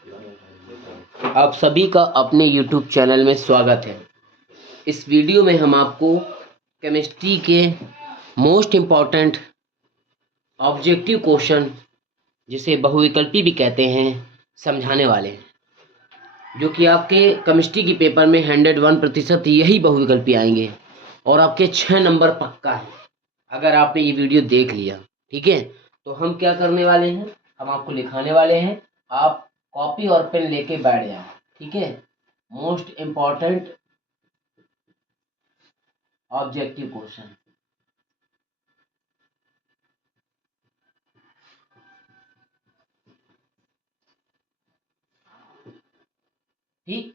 आप सभी का अपने YouTube चैनल में स्वागत है। इस वीडियो में हम आपको केमिस्ट्री के मोस्ट इम्पॉर्टेंट ऑब्जेक्टिव क्वेश्चन, जिसे बहुविकल्पी भी कहते हैं, समझाने वाले हैं, जो कि आपके केमिस्ट्री की पेपर में 101% यही बहुविकल्पी आएंगे और आपके 6 नंबर पक्का है अगर आपने ये वीडियो देख लिया। ठीक है, तो हम क्या करने वाले हैं, हम आपको लिखाने वाले हैं, आप कॉपी और पेन लेके बैठ जाए। ठीक है, मोस्ट इम्पॉर्टेंट ऑब्जेक्टिव क्वेश्चन। ठीक,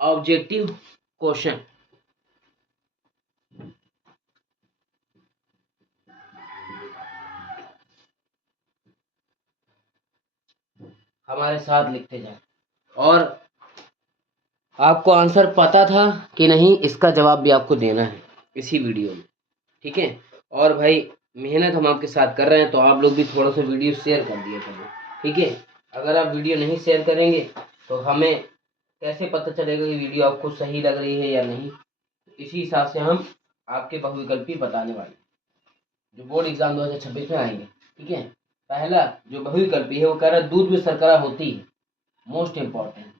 ऑब्जेक्टिव क्वेश्चन। हमारे साथ लिखते जाए। और आपको आंसर पता था कि नहीं, इसका जवाब भी आपको देना है इसी वीडियो में। ठीक है, और भाई मेहनत हम आपके साथ कर रहे हैं, तो आप लोग भी थोड़ा सा वीडियो शेयर कर दिए करें। ठीक है, अगर आप वीडियो नहीं शेयर करेंगे तो हमें कैसे पता चलेगा कि वीडियो आपको सही लग रही है या नहीं। इसी हिसाब से हम आपके बहुविकल्पी बताने वाले हैं, जो बोर्ड एग्जाम 2026 में आएंगे। ठीक है, पहला जो बहुविकल्पी है वो कह रहा है दूध में शर्करा होती है। Most important.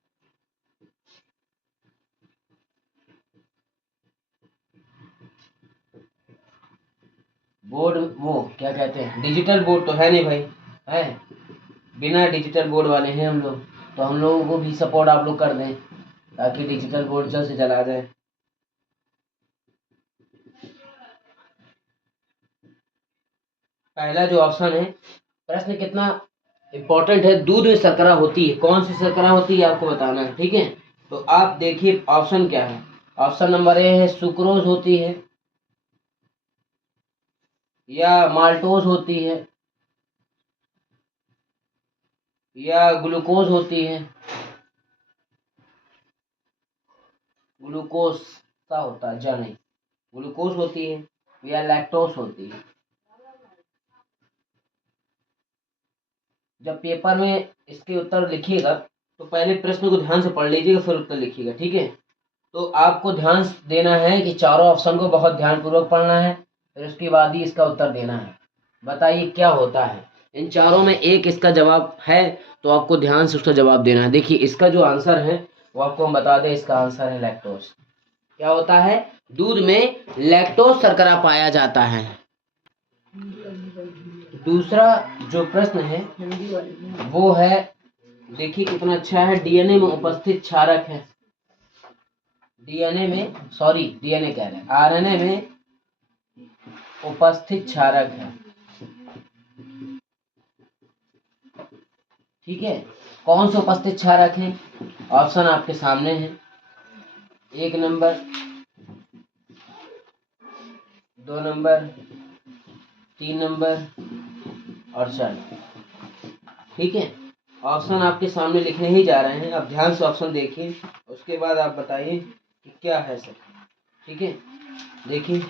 बोर्ड वो क्या कहते हैं, डिजिटल बोर्ड तो है नहीं भाई, है बिना डिजिटल बोर्ड वाले हैं हम लोग, तो हम लोगों को भी सपोर्ट आप लोग कर दें ताकि डिजिटल बोर्ड जल्द से जल्द आ जाए। पहला जो ऑप्शन है, प्रश्न कितना इंपॉर्टेंट है, दूध में शर्करा होती है, कौन सी शर्करा होती है आपको बताना है। ठीक है, तो आप देखिए ऑप्शन क्या है। ऑप्शन नंबर ए है सुक्रोज होती है, या माल्टोज होती है, या ग्लूकोज होती है। ग्लूकोज सा होता है, जा नहीं, ग्लूकोज होती है या लैक्टोज होती है। जब पेपर में इसके उत्तर लिखिएगा तो पहले प्रश्न को ध्यान से पढ़ लीजिएगा, फिर उत्तर लिखिएगा। ठीक है, तो आपको ध्यान देना है कि चारों ऑप्शन को बहुत ध्यानपूर्वक पढ़ना है, फिर उसके बाद ही इसका उत्तर देना है। बताइए क्या होता है, इन चारों में एक इसका जवाब है, तो आपको ध्यान से उसका जवाब देना है। देखिए इसका जो आंसर है वो आपको हम बता दें, इसका आंसर है लैक्टोज। क्या होता है, दूध में लैक्टोज शर्करा पाया जाता है। दूसरा जो प्रश्न है वो है, देखिए कितना अच्छा है, डीएनए में उपस्थित क्षारक है। डीएनए में, सॉरी डीएनए कह रहे हैं, आरएनए में उपस्थित क्षारक है। ठीक है, कौन से उपस्थित क्षारक है, ऑप्शन आपके सामने है। 1 नंबर, 2 नंबर, 3 नंबर और 4। ठीक है, ऑप्शन आपके सामने लिखने ही जा रहे हैं, आप ध्यान से ऑप्शन देखिए, उसके बाद आप बताइए कि क्या है सर। ठीक है, देखिए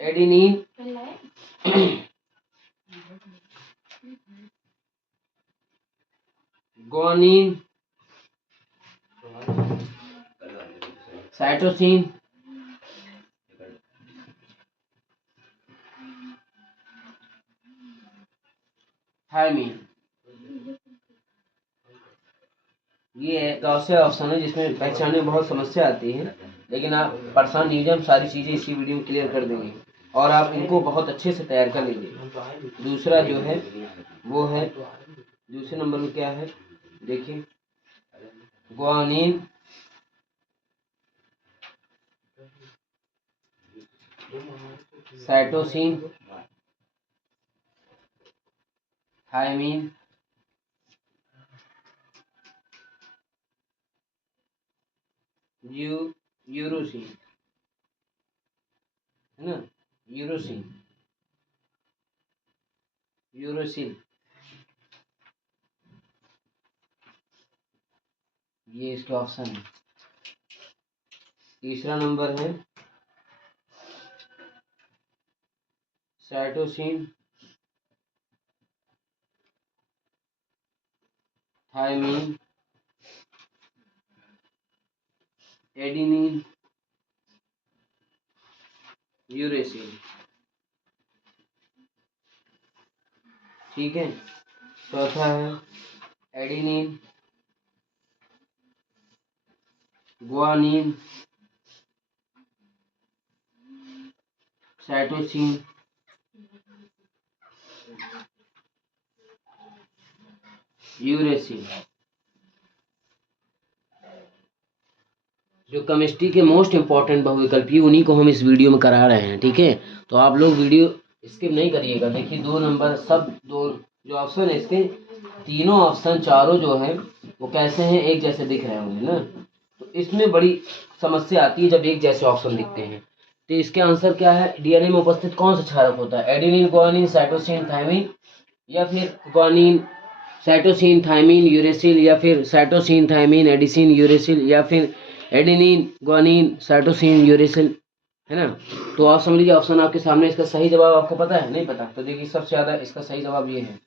एडेनिन, ग्वानिन, साइटोसिन, थायमिन। ये ऐसे ऑप्शन है जिसमें पहचानने में बहुत समस्या आती है, लेकिन आप परेशान नहीं, हम सारी चीज़ें इसी वीडियो में क्लियर कर देंगे और आप इनको बहुत अच्छे से तैयार कर लीजिए। दूसरा जो है वो है, दूसरे नंबर में क्या है, देखिए ग्वानिन, साइटोसिन, थायमिन, यूरोसिन, है ना, यूरोसिन, यूरोसिन, ये इसके ऑप्शन है। तीसरा नंबर है साइटोसिन, थायमीन, एडिनिन, यूरेसिल। ठीक है, चौथा है एडिनिन, गुआनिन, साइटोसिन, यूरेसिल। जो केमिस्ट्री के मोस्ट इंपॉर्टेंट बहुविकल्पी उन्हीं को हम इस वीडियो में करा रहे हैं। ठीक है, तो आप लोग वीडियो स्किप नहीं करिएगा। देखिए 2 नंबर सब दो जो ऑप्शन है इसके तीनों ऑप्शन चारों जो है वो कैसे हैं, एक जैसे दिख रहे होंगे ना। तो इसमें बड़ी समस्या आती है जब एक जैसे ऑप्शन दिखते हैं। तो इसके आंसर क्या है, डीएनए में उपस्थित कौन सा क्षारक होता है, एडेनिन, गुआनिन, साइटोसिन, थायमीन, या फिर गुआनिन, साइटोसिन, थायमीन, यूरेसिल, या फिर साइटोसिन, थायमीन, एडिसिन, यूरेसिल, या फिर एडेनिन, गुआनिन, साइटोसिन, यूरेसिल, है ना। तो आप समझ लीजिए ऑप्शन आपके सामने। इसका सही जवाब आपको पता है, नहीं पता? तो देखिए सबसे ज़्यादा इसका सही जवाब ये है,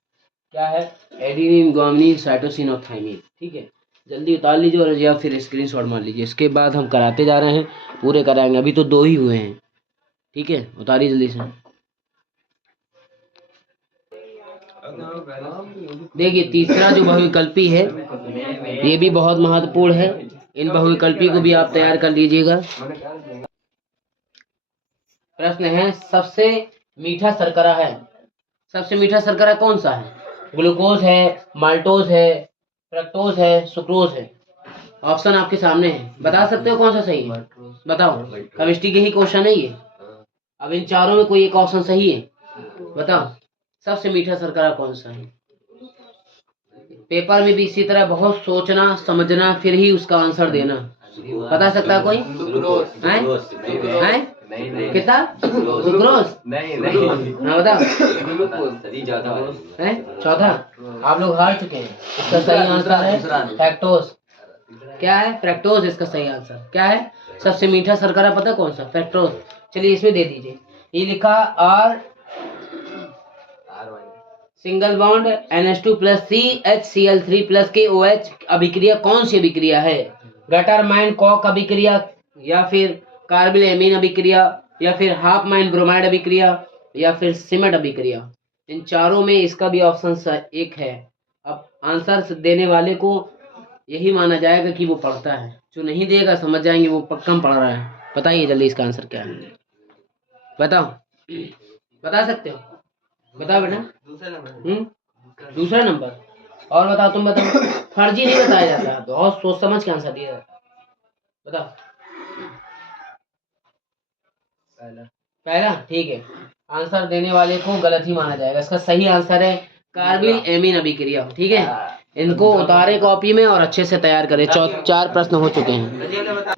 क्या है, एडेनिन, गुआनिन, साइटोसिन और थायमीन। ठीक है, जल्दी उतार लीजिए और या फिर स्क्रीनशॉट मार लीजिए। इसके बाद हम कराते जा रहे हैं, पूरे कराएंगे, अभी तो 2 ही हुए हैं। ठीक है, उतारिए जल्दी से। देखिए तीसरा जो बहुविकल्पी है ये भी बहुत महत्वपूर्ण है। इन बहुविकल्पी को भी आप तैयार कर लीजिएगा। प्रश्न है, सबसे मीठा शर्करा है, सबसे मीठा शर्करा कौन सा है? ग्लूकोज है, माल्टोज है, फ्रक्टोज है, सुक्रोज है। ऑप्शन आपके सामने है, बता सकते हो कौन सा सही है? बताओ, केमिस्ट्री के ही क्वेश्चन है ये। अब इन चारों में कोई एक ऑप्शन सही है, बताओ सबसे मीठा शर्करा कौन सा है। पेपर में भी इसी तरह बहुत सोचना समझना फिर ही उसका आंसर देना। बता सकता है कोई? हैं? कितना? सुक्रोज? हाँ बताओ। चौथा? आप लोग हार चुके हैं। इसका सही आंसर है फ्रैक्टोज। क्या है? फ्रैक्टोज इसका सही आंसर। क्या है सबसे मीठा शर्करा, पता कौन सा? फ्रैक्टोज। चलिए इसमें दे दीजिए, ये लिखा R single bond NH2 plus CHCl3 plus KOH अभिक्रिया कौन सी अभिक्रिया है? गटरमाइन कॉक अभिक्रिया, या फिर कार्बिल एमीन अभिक्रिया, या फिर हाफ माइन ब्रोमाइड अभिक्रिया, या फिर सिमट अभिक्रिया। इन चारों में इसका भी ऑप्शन एक है। अब आंसर देने वाले को यही माना जाएगा कि वो पढ़ता है, जो नहीं देगा समझ जाएंगे वो कम पढ़ रहा है। बताइए जल्दी इसका आंसर क्या है, बताओ। बता सकते हो? बताओ बेटा। दूसरा नंबर। और बताओ, तुम बताओ। फर्जी नहीं बताया जाता, बहुत सोच समझ के आंसर दिया जाता। बताओ। पहला ठीक है, आंसर देने वाले को गलत ही माना जाएगा। इसका सही आंसर है कार्बिल एमीन अभिक्रिया। ठीक है, इनको उतारे कॉपी में और अच्छे से तैयार करें। 4 प्रश्न हो चुके हैं।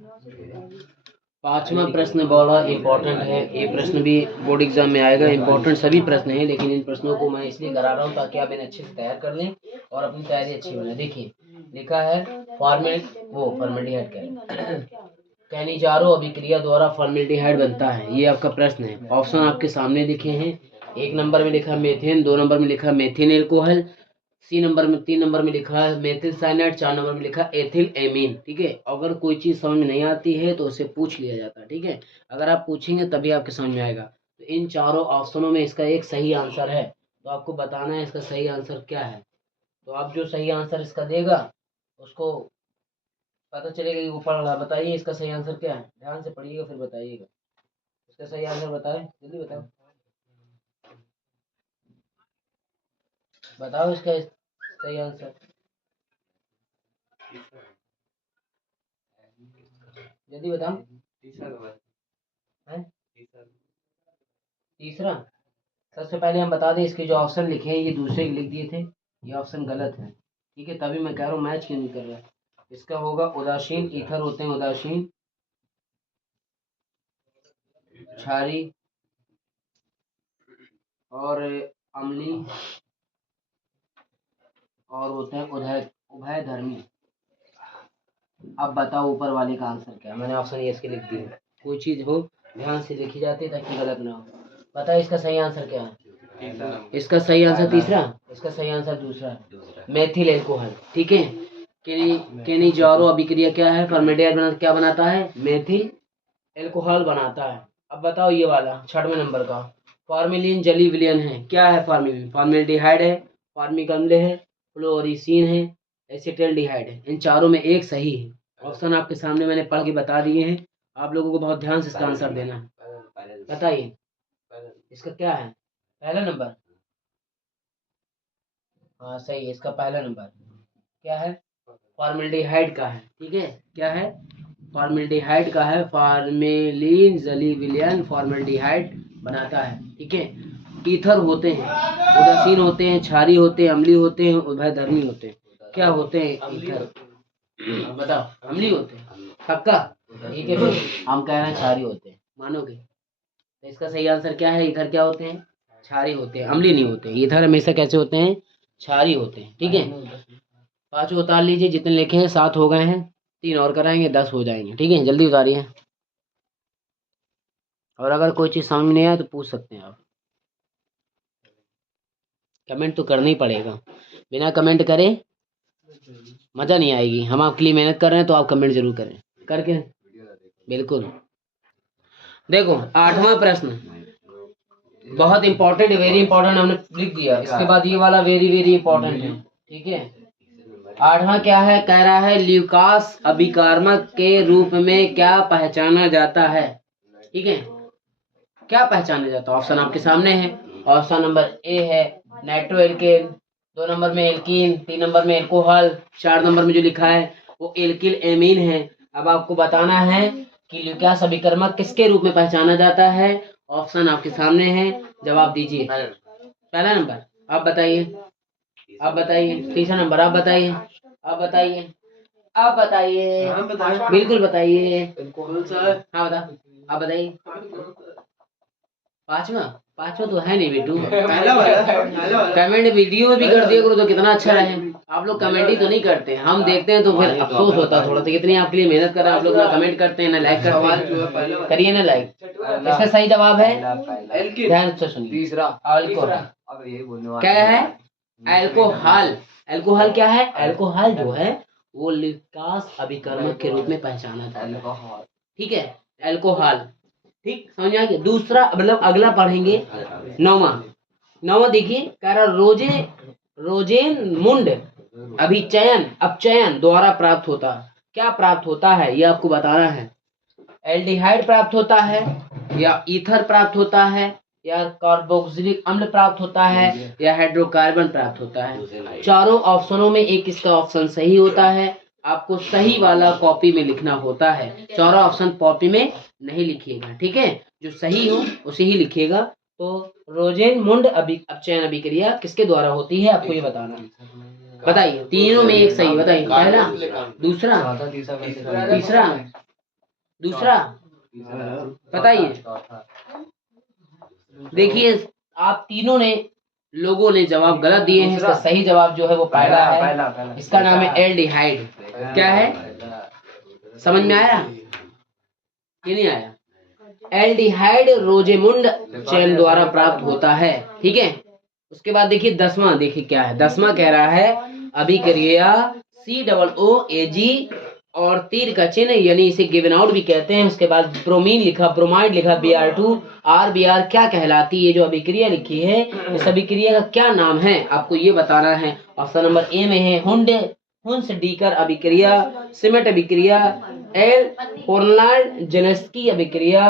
5वां प्रश्न बड़ा इंपॉर्टेंट है। ये प्रश्न भी बोर्ड एग्जाम में आएगा। इंपॉर्टेंट सभी प्रश्न हैं, लेकिन इन प्रश्नों को मैं इसलिए करा रहा हूँ ताकि आप इन्हें अच्छे से तैयार कर लें और अपनी तैयारी अच्छी बनाए। देखिए लिखा है फॉर्मेल्डिहाइड कैनिजारो अभिक्रिया द्वारा फॉर्मेल्डिहाइड बनता है, ये आपका प्रश्न है। ऑप्शन आपके सामने लिखे हैं। 1 नंबर में लिखा मेथेन, 2 नंबर में लिखा मेथिल एल्कोहल, 3 नंबर में लिखा है मेथिल साइनाइड, 4 नंबर में लिखा एथिल एमीन। ठीक है, अगर कोई चीज़ समझ में नहीं आती है तो उसे पूछ लिया जाता है। ठीक है, अगर आप पूछेंगे तभी आपके समझ में आएगा। तो इन चारों ऑप्शनों में इसका एक सही आंसर है, तो आपको बताना है इसका सही आंसर क्या है। तो आप जो सही आंसर इसका देगा उसको पता चलेगा कि वो पढ़ रहा है। बताइए इसका सही आंसर क्या है, ध्यान से पढ़िएगा फिर बताइएगा। इसका सही आंसर बताएं, जल्दी बताओ। बताओ इसका सही आंसर, जल्दी बताओ। तीसरा? सबसे पहले हम बता दें इसके जो ऑप्शन लिखे हैं ये दूसरे लिख दिए थे, ये ऑप्शन गलत है। ठीक है, तभी मैं कह रहा हूँ मैच क्यों नहीं कर रहा। इसका होगा उदासीन ईथर होते हैं, उदासीन क्षारी और अम्ली, और होते हैं उभयधर्मी। अब बताओ ऊपर वाले का आंसर क्या है। मैंने ऑप्शन ये इसके लिख दिए। कोई चीज़ हो ध्यान से लिखी जाती है ताकि गलत ना हो। बताओ इसका सही आंसर क्या है। इसका सही आंसर तीसरा। इसका सही आंसर दूसरा है, मेथिल एल्कोहल। ठीक है, केनिजारो अभिक्रिया क्या है, फॉर्मेल्डिहाइड क्या बनाता है, मेथिल एल्कोहल बनाता है। अब बताओ ये वाला 6वें नंबर का, फॉर्मेलिन जली विलयन है, क्या है फॉर्मेलिन, फॉर्मेल्डिहाइड है, फॉर्मिक अम्ल है, फ्लोरीसीन है, एसिटल्डिहाइड है। इन चारों में एक सही है। ऑप्शन आपके सामने मैंने पढ़ के बता दिए हैं, आप लोगों को बहुत ध्यान से इसका आंसर देना है। बताइए इसका क्या है, पहला नंबर। हाँ सही है, इसका पहला नंबर क्या है, फॉर्मेल्डिहाइड का है। ठीक है, क्या है, फॉर्मेल्डिहाइड का है, फॉर्मेलिन जली विलयन फॉर्मेल्डिहाइड बनाता है। ठीक है, ईथर होते हैं, उदासीन होते हैं, क्षारीय होते हैं, अम्लीय होते हैं, उभयधर्मी होते हैं। क्या होते हैं ईथर, बताओ, अम्लीय होते हैं, पक्का। ठीक है, हम कह रहे हैं क्षारीय होते हैं, मानोगे। तो इसका सही आंसर क्या है, ईथर क्या होते हैं, क्षारीय होते हैं, अम्लीय नहीं होते। ईथर हमेशा कैसे होते हैं, क्षारीय होते हैं। ठीक है, 5 उतार लीजिए, जितने लिखे हैं 7 हो गए हैं, 3 और कराएंगे 10 हो जाएंगे। ठीक है, जल्दी उतारिए। और अगर कोई चीज़ समझ में नहीं आए तो पूछ सकते हैं आप, कमेंट तो करना ही पड़ेगा, बिना कमेंट करे मज़ा नहीं आएगी। हम आपके लिए मेहनत कर रहे हैं तो आप कमेंट जरूर करें, करके बिल्कुल। देखो 8वां प्रश्न बहुत इंपॉर्टेंट है, वेरी इंपॉर्टेंट, हमने लिख दिया। इसके बाद ये वाला वेरी वेरी इंपॉर्टेंट है। ठीक है, 8वां क्या है, कह रहा है ल्यूकास अभिकारक के रूप में क्या पहचाना जाता है। ठीक है, क्या पहचाना जाता है, ऑप्शन आपके सामने है। ऑप्शन नंबर ए है नाइट्रो एल्केन, 2 नंबर में एल्कीन, 3 नंबर में एल्कोहल, 4 नंबर में जो लिखा है वो एल्किल एमीन है। अब आपको बताना है कि ल्यूकास अभिकारक किसके रूप में पहचाना जाता है। ऑप्शन आपके सामने है, जवाब दीजिए। पहला नंबर आप बताइए, आप बताइए। तीसरा नंबर आप बताइए, आप बताइए, आप बताइए, बिल्कुल बताइए। हाँ बता, आप बताइए। 5वां, 5वां तो है नहीं बेटू, पहला वाला। कमेंट वीडियो में भी कर दिया करो तो कितना अच्छा रहे। आप लोग कमेंट ही तो नहीं करते, हम देखते हैं तो फिर अफसोस होता है थोड़ा सा, कितनी आपके लिए मेहनत कर रहे हैं, आप लोग ना कमेंट करते हैं ना लाइक करते हैं। करिए ना लाइक। इसका सही जवाब है, ध्यान से सुनिए, तीसरा अल्कोहल। क्या है, अल्कोहल। अल्कोहल क्या है, अल्कोहल जो है वो ल्यूकास अभिकारक के रूप में पहचाना जाता है। ठीक है, अल्कोहल। ठीक, समझ आ गया। दूसरा मतलब अगला पढ़ेंगे 9वां देखिए, कह रहा रोजेन मुंड अभिचयन अपचयन द्वारा प्राप्त होता, क्या प्राप्त होता है ये आपको बताना है। एल्डिहाइड प्राप्त होता है, या ईथर प्राप्त होता है, या कार्बोक्सिलिक अम्ल प्राप्त होता है, या हाइड्रोकार्बन प्राप्त होता है। चारों ऑप्शनों में एक इसका ऑप्शन सही होता है, आपको सही वाला कॉपी में लिखना होता है, चारों ऑप्शन कॉपी में नहीं लिखिएगा। ठीक है, जो सही हो उसे ही लिखिएगा। तो रोजेन मुंड अपचयन अभिक्रिया किसके द्वारा होती है, आपको ये बताना है। बताइए, तीनों में एक सही, बताइए। पहला, दूसरा, तीसरा, दूसरा, बताइए। देखिए आप तीनों ने लोगों ने जवाब गलत दिए हैं, इसका सही जवाब जो है वो पहला है, इसका नाम है एल्डिहाइड। क्या है, समझ में आया कि नहीं आया। एल्डिहाइड रोजेमुंड चयन द्वारा प्राप्त होता है। ठीक है, उसके बाद देखिए 10वां, देखिए क्या है 10वां, कह रहा है अभिक्रिया COOAG और तीर का चिन्ह यानी इसे गिवन आउट भी कहते हैं। उसके बाद ब्रोमीन लिखा, ब्रोमाइड लिखा, Br2 RBr क्या कहलाती है, जो अभिक्रिया लिखी है इस अभिक्रिया का क्या नाम है, आपको ये बताना है। ऑप्शन नंबर ए में है हुंस डीकर अभिक्रिया, सिमेट अभिक्रिया, एल होर्नाल्ड जेनेस्की अभिक्रिया,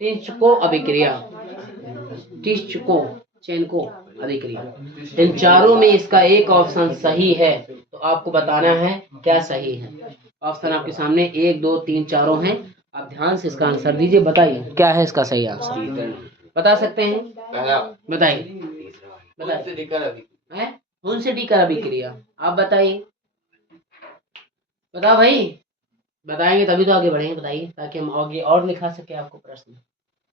टिंचको अभिक्रिया, टिंचको चेनको अभिक्रिया। इन चारों में इसका एक ऑप्शन सही है, तो आपको बताना है क्या सही है। ऑप्शन आपके सामने 1 2 3 चारों हैं, आप ध्यान से इसका आंसर दीजिए। बताइए क्या है इसका सही आंसर, बता सकते हैं, बताइए, बताइए। उनसे डी कर अभिक्रिया, आप बताइए, बताओ भाई, बताएंगे तभी तो आगे बढ़ेंगे। बताइए ताकि हम आगे और लिखा सके आपको प्रश्न।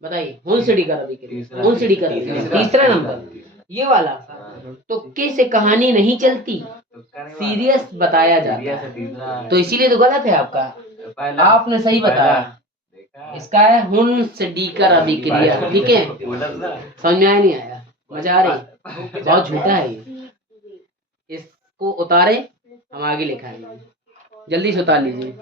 बताइए, हुंसडी कर अभिक्रिया, हुंसडी कर अभिक्रिया। तीसरा नंबर ये वाला, तुक्के से कहानी नहीं चलती, सीरियस बताया जाता है, तो इसीलिए तो गलत है आपका, आपने सही बताया। इसका है हुंस डीकर अभिक्रिया। ठीक है, समझ में आया नहीं आया, मजा आ रही, बहुत झूठा है ये। को उतारे, हम आगे लिखाएंगे। जल्दी से उतार लीजिए।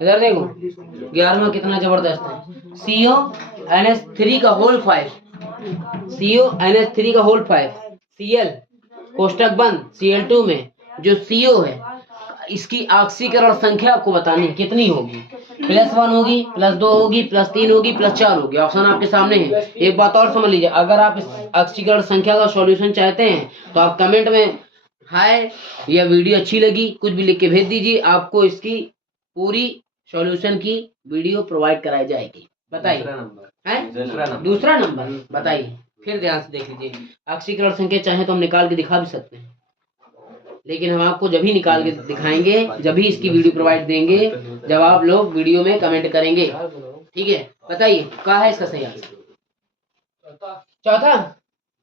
इधर देखो 11वां कितना जबरदस्त है। CO NH3 का होल 5, CO NH3 का होल 5, Cl कोष्टक बंद, Cl2 में जो CO है इसकी ऑक्सीकरण संख्या आपको बतानी है कितनी होगी। +1 होगी, +2 होगी, +3 होगी, +4 होगी। ऑप्शन आपके सामने है। एक बात और समझ लीजिए, अगर आप इस ऑक्सीकरण संख्या का सॉल्यूशन चाहते हैं तो आप कमेंट में हाय या वीडियो अच्छी लगी कुछ भी लिख के भेज दीजिए, आपको इसकी पूरी सॉल्यूशन की वीडियो प्रोवाइड कराई जाएगी। बताइए दूसरा नंबर बताइए, फिर ध्यान से देख लीजिए। ऑक्सीकरण संख्या चाहे तो हम निकाल के दिखा भी सकते हैं, लेकिन हम आपको जब ही निकाल के दिखाएंगे, जब ही इसकी वीडियो प्रोवाइड देंगे, जब आप लोग वीडियो में कमेंट करेंगे। ठीक है, बताइए क्या है इसका सही आंसर? चौथा,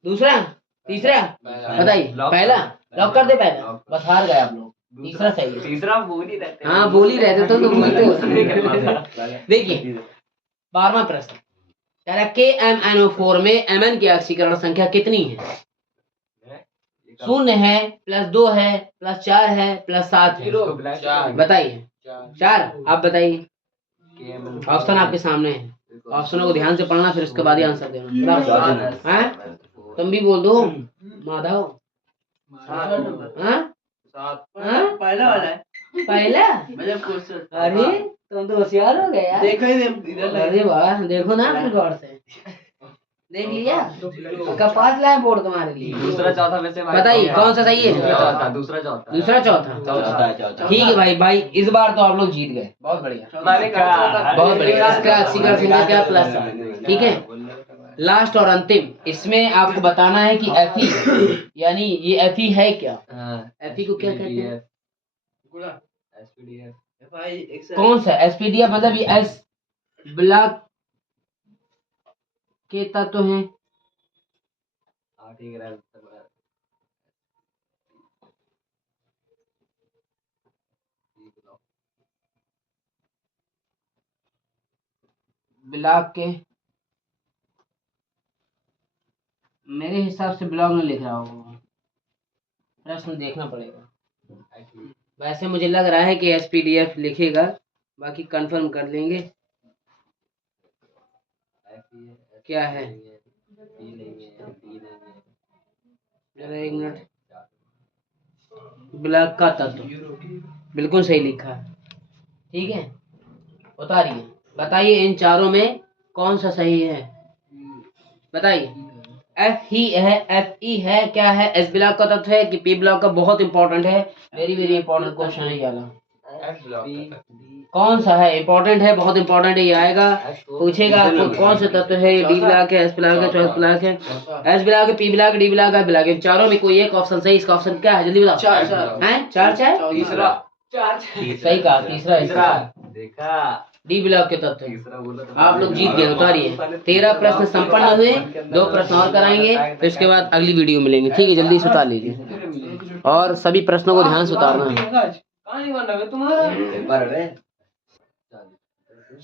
दूसरा, तीसरा, बताइए। पहला लॉक कर दे, पहला बस हार गए आप लोग। तीसरा सही है। तीसरा बोल ही रहते हैं। हाँ बोल ही रहते तो बोलते हो। देखिए 12वां प्रश्न कह रहा है KMnO4 में Mn की ऑक्सीकरण संख्या कितनी है? 0 है, +2 है, +4 है, +7 है। बताइए। 4। आप बताइए। ऑप्शन आपके सामने है, ऑप्शनों को ध्यान से पढ़ना, फिर उसके बाद ही आंसर देना। तुम भी बोल दो माधव। पहला वाला है। पहला? अरे तुम तो होशियार हो गए यार। देखो इधर। अरे वाह, देखो ना अपने गौर से देख लिया। कपास लाए बोर्ड तुम्हारे लिए। दूसरा चौथा में से बताइए कौन सा सही है? दूसरा चौथा। ठीक है भाई इस बार तो आप लोग जीत गए, बहुत बढ़िया बहुत बढ़िया। इसका ऑक्सीकरण संख्या क्या +7। ठीक है, लास्ट और अंतिम इसमें आपको बताना है कि Fe यानी ये Fe है क्या? Fe को क्या कहते हैं? कौन सा SPDF? मतलब ये S ब्लॉक के तत्व हैं। ब्लॉक के, मेरे हिसाब से ब्लॉक में लिख रहा हूँ, प्रश्न देखना पड़ेगा। वैसे मुझे लग रहा है कि SPDF लिखेगा, बाकी कंफर्म कर लेंगे। क्या है? जरा एक मिनट। ब्लॉक का तत्व बिल्कुल सही लिखा है। ठीक है, उतारिए। बताइए इन चारों में कौन सा सही है? बताइए। Fe है, क्या है? S ब्लॉक का तत्व है कि P ब्लॉक का? बहुत इंपॉर्टेंट है, वेरी इंपॉर्टेंट क्वेश्चन है ये वाला। कौन सा है? इंपॉर्टेंट है, बहुत इंपॉर्टेंट है ये। आएगा पूछेगा आपको कौन से तत्व है, D ब्लॉक है, S ब्लॉक है, चौथ ब्लॉक है, S ब्लॉक है, P ब्लॉक, D ब्लॉक है, ब्लॉक है। चारों में कोई एक ऑप्शन सही। इसका ऑप्शन क्या है जल्दी बताओ। 4 तीसरा सही कहा, तीसरा देखा। D ब्लॉक के तत्व। आप लोग जीत गए, उतारिए। 13 प्रश्न संपन्न हुए, 2 प्रश्न और कराएंगे, फिर इसके बाद अगली वीडियो मिलेंगे। ठीक है, जल्दी से उतार लीजिए और सभी प्रश्नों को ध्यान से उतारना है।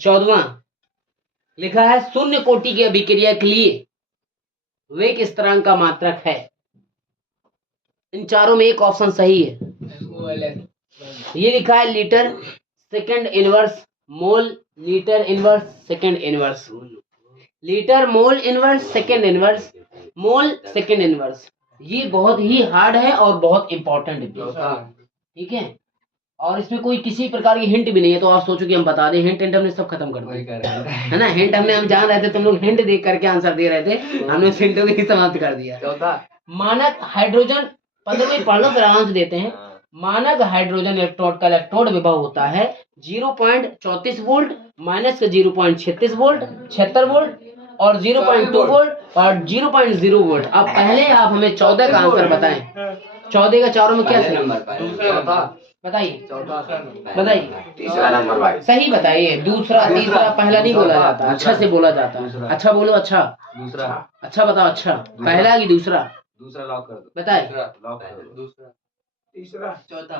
14वां लिखा है शून्य कोटि की अभिक्रिया के लिए वेग स्थिरांक का मात्रक है। इन चारों में एक ऑप्शन सही है। ये लिखा है litre second inverse mole, litre inverse second inverse, litre mole inverse second inverse, mole second inverse. ये बहुत ही हार्ड है और बहुत इंपॉर्टेंट है। ठीक है, और इसमें कोई किसी प्रकार की हिंट भी नहीं है, तो आप सोचो कि हम बता दें। हिंट हमने सब खत्म कर दिया है ना। हिंट हम जान रहे थे, तुम लोग हिंट देख करके आंसर दे रहे थे, हमने हिंटों को समाप्त कर दिया। मानक हाइड्रोजन 15 पढ़ लो फिर आंसर देते हैं। मानक हाइड्रोजन इलेक्ट्रोड का इलेक्ट्रोड विभव होता है 0.34 वोल्ट, माइनस का 0.36 वोल्ट, 76 वोल्ट और 0.2 वोल्ट और 0.0 वोल्ट। अब पहले आप हमें 14 का आंसर बताएं। 14 का चारों में क्या सही? बताइए तीसरा नंबर सही बताइए। दूसरा तीसरा पहला नहीं बोला जाता, अच्छा से बोला जाता है। अच्छा बोलो। अच्छा दूसरा, अच्छा बताओ। अच्छा पहला कि दूसरा? दूसरा लॉक कर दो। बताइए। दूसरा, तीसरा, चौथा,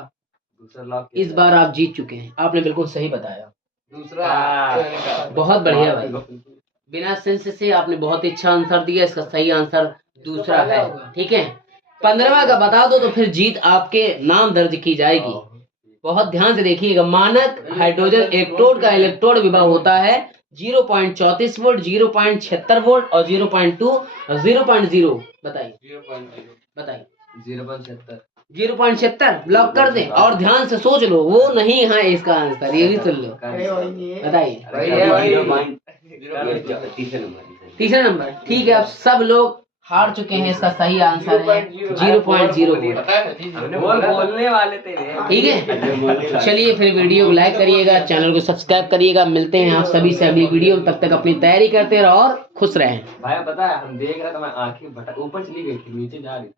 दूसरा लॉक। इस बार आप जीत चुके हैं, आपने बिल्कुल सही बताया। दूसरा बहुत बढ़िया भाई। बिना सेंस से आपने बहुत ही अच्छा आंसर दिया। इसका सही आंसर दूसरा है। ठीक है, 15वां का बता दो तो फिर जीत आपके नाम दर्ज की जाएगी। बहुत ध्यान से देखिएगा। मानक हाइड्रोजन इलेक्ट्रोड का इलेक्ट्रोड विभव होता है 0.34 वोल्ट, 0.76 वोल्ट और 0.2 और 0.0। बताइए बताइए। 0.76 ब्लॉक कर दें और ध्यान से सोच लो, वो नहीं है इसका आंसर, ये भी सुन लो। बताइए। तीसरा नंबर। ठीक है, अब सब लोग हार चुके हैं। इसका सही आंसर है 0.0 बोलने वाले थे। ठीक है, चलिए फिर वीडियो को लाइक करिएगा, चैनल को सब्सक्राइब करिएगा। मिलते हैं आप सभी से अगली वीडियो में। तब तक अपनी तैयारी करते रहो और खुश रहें। भाई पता है हम देख रहे थे, मैं आंखें ऊपर चली गई थी, नीचे जा रही थी।